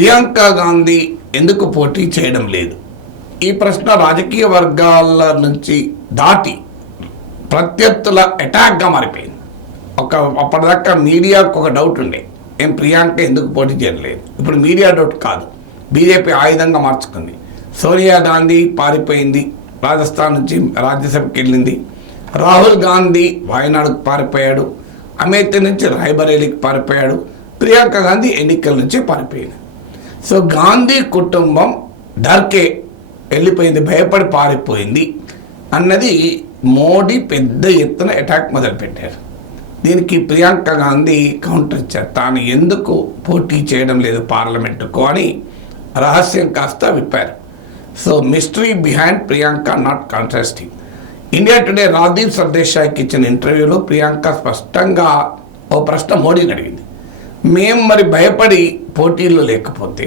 ప్రియాంక గాంధీ ఎందుకు పోటీ చేయడం లేదు? ఈ ప్రశ్న రాజకీయ వర్గాల నుంచి దాటి ప్రత్యర్థుల అటాక్గా మారిపోయింది. అప్పటిదాకా మీడియాకు ఒక డౌట్ ఉండే, ప్రియాంక ఎందుకు పోటీ చేయలేదు. ఇప్పుడు మీడియా డౌట్ కాదు, బీజేపీ ఆయుధంగా మార్చుకుంది. సోనియా గాంధీ పారిపోయింది, రాజస్థాన్ నుంచి రాజ్యసభకి వెళ్ళింది. రాహుల్ గాంధీ వాయనాడుకు పారిపోయాడు, అమేథీ నుంచి రాయ్బరేలీకి పారిపోయాడు. ప్రియాంక గాంధీ ఎన్నికల నుంచి పారిపోయింది. సో గాంధీ కుటుంబం డర్కే వెళ్ళిపోయింది, భయపడి పారిపోయింది అన్నది మోడీ పెద్ద ఎత్తున అటాక్ మొదలుపెట్టారు. దీనికి ప్రియాంక గాంధీ కౌంటర్ ఇచ్చారు. తాను ఎందుకు పోటీ చేయడం లేదు పార్లమెంటుకు అని రహస్యం కాస్త విప్పారు. So mystery behind Priyanka not contesting. India Today Rajdeep సర్దేశాయ్కి ఇచ్చిన ఇంటర్వ్యూలో ప్రియాంక స్పష్టంగా ఓ ప్రశ్న మోడీని అడిగింది. మేము మరి భయపడి పోటీల్లో లేకపోతే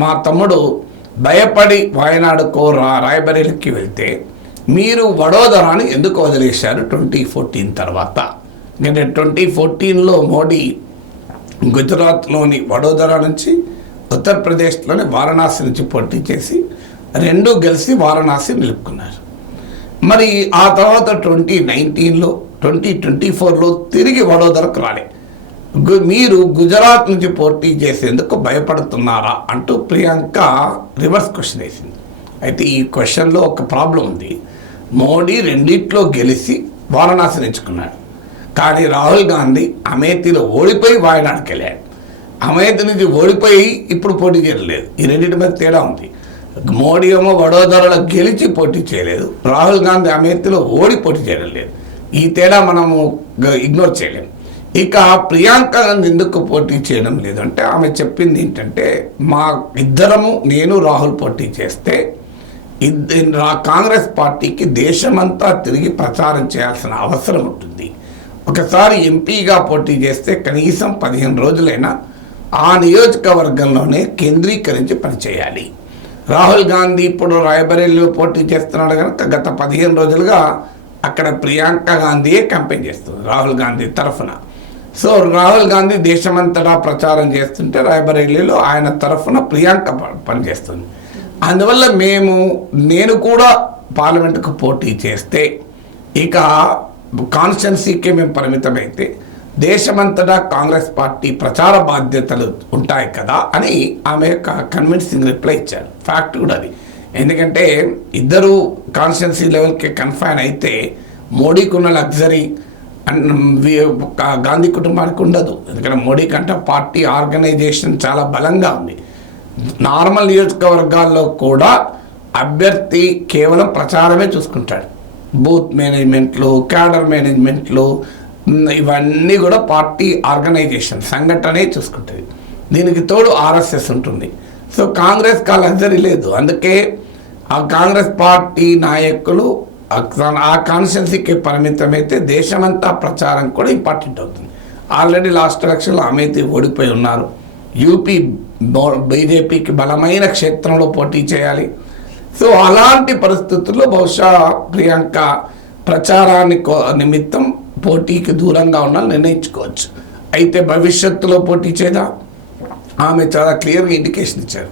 మా తమ్ముడు భయపడి వాయనాడుకో రాయ్బరేలీకి వెళ్తే మీరు వడోదరాని ఎందుకు వదిలేశారు 2014 తర్వాత? ఎందుకంటే 2014లో మోడీ గుజరాత్లోని వడోదరా నుంచి, ఉత్తరప్రదేశ్లోని వారణాసి నుంచి పోటీ చేసి 2 గెలిచి వారణాసి నిలుపుకున్నారు. మరి ఆ తర్వాత 2019లో 2024లో తిరిగి వడోదరకు రాలే. మీరు గుజరాత్ నుంచి పోటీ చేసేందుకు భయపడుతున్నారా అంటూ ప్రియాంక రివర్స్ క్వశ్చన్ వేసింది. అయితే ఈ క్వశ్చన్లో ఒక ప్రాబ్లం ఉంది. మోడీ రెండిట్లో గెలిచి వారణాసి ఎంచుకున్నాడు, కానీ రాహుల్ గాంధీ అమేథీలో ఓడిపోయి వాయనాడుకి వెళ్ళాడు. అమేథీ నుంచి ఓడిపోయి ఇప్పుడు పోటీ చేయలేదు. ఈ రెండింటి మీద తేడా ఉంది. మోడీ ఏమో వడోదరలో గెలిచి పోటీ చేయలేదు, రాహుల్ గాంధీ అమేథీలో ఓడి పోటీ చేయడం లేదు. ఈ తేడా మనము ఇగ్నోర్ చేయలేము. ఇక ప్రియాంక గాంధీ ఎందుకు పోటీ చేయడం లేదంటే ఆమె చెప్పింది ఏంటంటే, మా ఇద్దరము నేను రాహుల్ పోటీ చేస్తే కాంగ్రెస్ పార్టీకి దేశమంతా తిరిగి ప్రచారం చేయాల్సిన అవసరం ఉంటుంది. ఒకసారి ఎంపీగా పోటీ చేస్తే కనీసం 15 రోజులైనా ఆ నియోజకవర్గంలోనే కేంద్రీకరించి పనిచేయాలి. రాహుల్ గాంధీ ఇప్పుడు రాయ్బరేలీలో పోటీ చేస్తున్నాడు కనుక గత 15 రోజులుగా అక్కడ ప్రియాంక గాంధీయే క్యాంపెయిన్ చేస్తుంది రాహుల్ గాంధీ తరఫున. సో రాహుల్ గాంధీ దేశమంతటా ప్రచారం చేస్తుంటే రాయ్బరేలీలో ఆయన తరఫున ప్రియాంక పనిచేస్తుంది. అందువల్ల నేను కూడా పార్లమెంటుకు పోటీ చేస్తే ఇక కాన్స్టిట్యున్సీకే మేము పరిమితమైతే దేశమంతటా కాంగ్రెస్ పార్టీ ప్రచార బాధ్యతలు ఉంటాయి కదా అని ఆమె కన్విన్సింగ్ రిప్లై ఇచ్చారు. ఫ్యాక్ట్ కూడా అది. ఎందుకంటే ఇద్దరు కాన్స్టిట్యున్సీ లెవెల్కి కన్ఫైన్ అయితే మోడీకి ఉన్న లగ్జరీ గాంధీ కుటుంబానికి ఉండదు. ఎందుకంటే మోడీ కంటే పార్టీ ఆర్గనైజేషన్ చాలా బలంగా ఉంది. నార్మల్ నియోజకవర్గాల్లో కూడా అభ్యర్థి కేవలం ప్రచారమే చూసుకుంటాడు. బూత్ మేనేజ్మెంట్లు, క్యాడర్ మేనేజ్మెంట్లు ఇవన్నీ కూడా పార్టీ ఆర్గనైజేషన్ సంఘటనే చూసుకుంటుంది. దీనికి తోడు ఆర్ఎస్ఎస్ ఉంటుంది. సో కాంగ్రెస్ కా లగ్జరీ లేదు. అందుకే ఆ కాంగ్రెస్ పార్టీ నాయకులు ఆ కాన్స్టిట్యున్సీకి పరిమితమైతే దేశమంతా ప్రచారం కూడా ఇంపార్టెంట్ అవుతుంది. ఆల్రెడీ లాస్ట్ ఎలక్షన్లో అమేథీ ఓడిపోయి ఉన్నారు. యూపీ బీజేపీకి బలమైన క్షేత్రంలో పోటీ చేయాలి. సో అలాంటి పరిస్థితుల్లో బహుశా ప్రియాంక ప్రచారాన్ని నిమిత్తం పోటీకి దూరంగా ఉండాలని నిర్ణయించుకోవచ్చు. అయితే భవిష్యత్తులో పోటీ చేయదా? ఆమె చాలా క్లియర్గా ఇండికేషన్ ఇచ్చారు.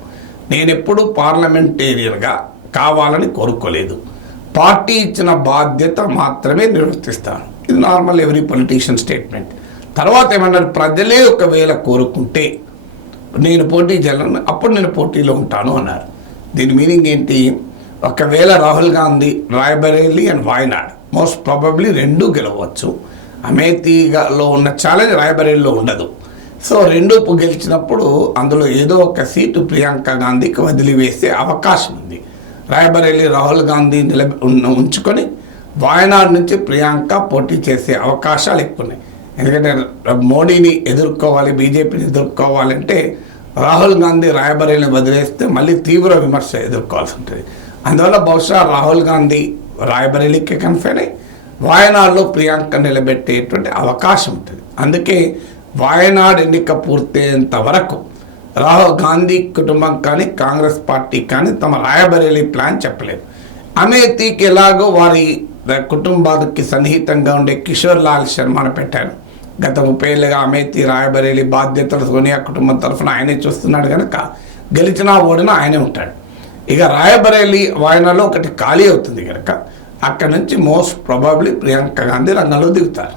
నేను ఎప్పుడు పార్లమెంటేరియన్గా కావాలని కోరుకోలేదు, పార్టీ ఇచ్చిన బాధ్యత మాత్రమే నిర్వర్తిస్తాను. ఇది నార్మల్ ఎవరీ పొలిటీషియన్ స్టేట్మెంట్. తర్వాత ఏమన్నారు, ప్రజలే ఒకవేళ కోరుకుంటే నేను పోటీ చేయను, అప్పుడు నేను పోటీలో ఉంటాను అన్నారు. దీని మీనింగ్ ఏంటి? ఒకవేళ Rahul Gandhi Rae Bareli and Wayanad most probably 2 గెలవచ్చు. అమేథీలో ఉన్న ఛాలెంజ్ రాయ్బరేలీలో ఉండదు. సో 2 గెలిచినప్పుడు అందులో ఏదో ఒక సీటు ప్రియాంక గాంధీకి వదిలివేసే అవకాశం ఉంది. రాయ్బరేలీ రాహుల్ గాంధీ ఉంచుకొని వాయనాడ్ నుంచి ప్రియాంక పోటీ చేసే అవకాశాలు ఎక్కువ ఉన్నాయి. ఎందుకంటే మోడీని ఎదుర్కోవాలి, బీజేపీని ఎదుర్కోవాలంటే రాహుల్ గాంధీ రాయ్బరేలీని వదిలేస్తే మళ్ళీ తీవ్ర విమర్శ ఎదుర్కోవాల్సి ఉంటుంది. అందువల్ల బహుశా రాహుల్ గాంధీ రాయ్బరేలీకి కన్ఫైన్ అయ్యి వాయనాడ్లో ప్రియాంక నిలబెట్టేటువంటి అవకాశం ఉంటుంది. అందుకే వాయనాడ్ ఎన్నిక పూర్తయ్యేంత వరకు రాహుల్ గాంధీ కుటుంబం కానీ కాంగ్రెస్ పార్టీ కానీ తమ రాయ్బరేలీ ప్లాన్ చెప్పలేదు. అమేథీకి ఎలాగో వారి కుటుంబానికి సన్నిహితంగా ఉండే కిషోర్ లాల్ శర్మను పెట్టారు. గత 30 ఏళ్ళుగా అమేథీ రాయబరేలీ బాధ్యతలు సోనియా కుటుంబం తరఫున ఆయనే చూస్తున్నాడు కనుక గెలిచినా ఓడినా ఆయనే ఉంటాడు. ఇక రాయబరేలీ వాయనాలో ఒకటి ఖాళీ అవుతుంది కనుక అక్కడ నుంచి మోస్ట్ ప్రాబబ్లీ ప్రియాంక గాంధీ రంగంలో దిగుతారు.